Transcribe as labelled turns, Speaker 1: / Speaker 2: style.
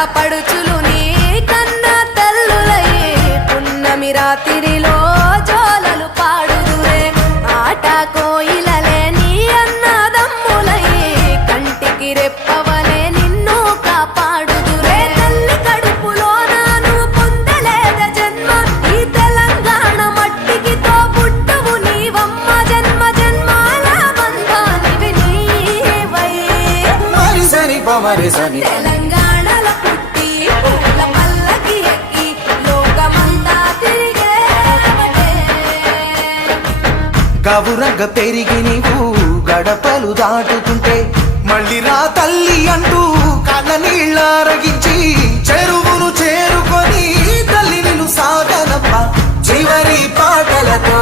Speaker 1: ఆడపడుచులు నీ కన్న తల్లులయ్యే పున్నమి రాత్రిలో జోలలు పాడుదురే. ఆట కోయిలలే నీ అన్నదమ్ములయ్యే కంటికి రెప్పవలే నిన్ను కాపాడుదురే. తల్లి కడుపులో నాను పొందలేద జన్మ. ఈ తెలంగాణ మట్టికి తో పుట్టవు నీవమ్మ. జన్మ జన్మాల బంధానివి నీవై
Speaker 2: మరి గవురగ పెరిగి నీవు గడపలు దాటుతుంటే మళ్ళీ రా తల్లి అంటూ కళ్ళ నీళ్ళారగించి చెరువును చేరుకొని తల్లి నిన్ను సాగనప్ప చివరి పాటలతో.